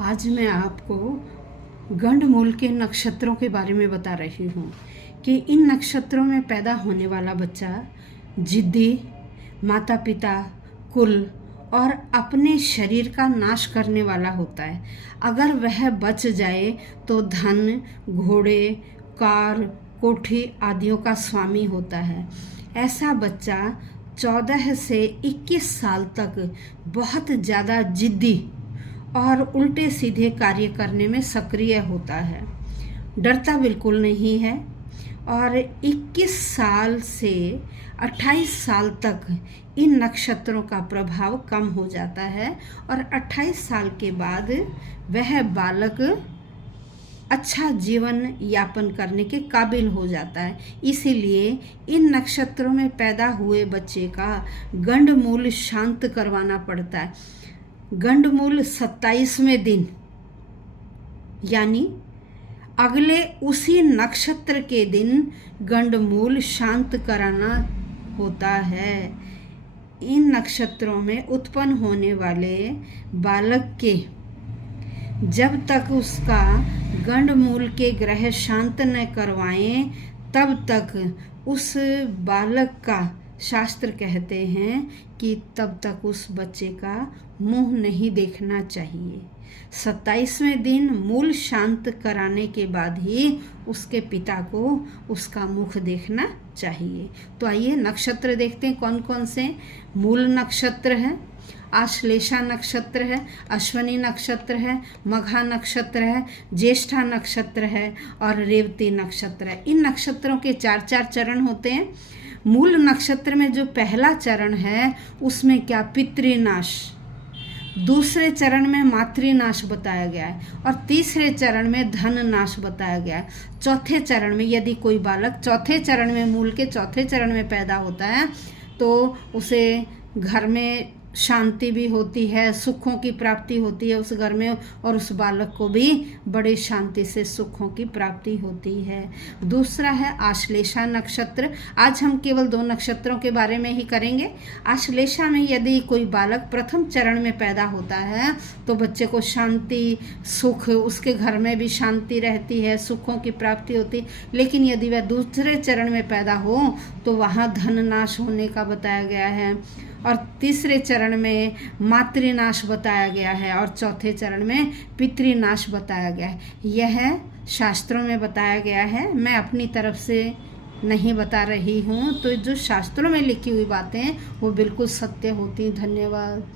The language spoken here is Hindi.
आज मैं आपको गंडमूल के नक्षत्रों के बारे में बता रही हूँ कि इन नक्षत्रों में पैदा होने वाला बच्चा जिद्दी, माता पिता, कुल और अपने शरीर का नाश करने वाला होता है। अगर वह बच जाए तो धन, घोड़े, कार, कोठी आदियों का स्वामी होता है। ऐसा बच्चा 14 से 21 साल तक बहुत ज़्यादा जिद्दी और उल्टे सीधे कार्य करने में सक्रिय होता है, डरता बिल्कुल नहीं है और 21 साल से 28 साल तक इन नक्षत्रों का प्रभाव कम हो जाता है और 28 साल के बाद वह बालक अच्छा जीवन यापन करने के काबिल हो जाता है। इसीलिए इन नक्षत्रों में पैदा हुए बच्चे का गंडमूल शांत करवाना पड़ता है। गंडमूल 27वें दिन यानी अगले उसी नक्षत्र के दिन गंडमूल शांत कराना होता है। इन नक्षत्रों में उत्पन्न होने वाले बालक के जब तक उसका गंडमूल के ग्रह शांत न करवाएं तब तक उस बालक का शास्त्र कहते हैं कि तब तक उस बच्चे का मुंह नहीं देखना चाहिए। 27वें दिन मूल शांत कराने के बाद ही उसके पिता को उसका मुख देखना चाहिए। तो आइए नक्षत्र देखते हैं कौन कौन से। मूल नक्षत्र है, आश्लेषा नक्षत्र है, अश्वनी नक्षत्र है, मघा नक्षत्र है, ज्येष्ठा नक्षत्र है और रेवती नक्षत्र है। इन नक्षत्रों के 4-4 चरण होते हैं। मूल नक्षत्र में जो पहला चरण है उसमें क्या पितृनाश, दूसरे चरण में मातृनाश बताया गया है और तीसरे चरण में धन नाश बताया गया है। चौथे चरण में यदि कोई बालक चौथे चरण में, मूल के चौथे चरण में पैदा होता है तो उसे घर में शांति भी होती है, सुखों की प्राप्ति होती है उस घर में और उस बालक को भी बड़े शांति से सुखों की प्राप्ति होती है। दूसरा है आश्लेषा नक्षत्र। आज हम केवल 2 नक्षत्रों के बारे में ही करेंगे। आश्लेषा में यदि कोई बालक प्रथम चरण में पैदा होता है तो बच्चे को शांति, सुख, उसके घर में भी शांति रहती है, सुखों की प्राप्ति होती। लेकिन यदि वह दूसरे चरण में पैदा हो तो वहाँ धन नाश होने का बताया गया है और तीसरे चरण में मातृनाश बताया गया है और चौथे चरण में पितृनाश बताया गया है। यह शास्त्रों में बताया गया है, मैं अपनी तरफ से नहीं बता रही हूँ। तो जो शास्त्रों में लिखी हुई बातें वो बिल्कुल सत्य होती। धन्यवाद।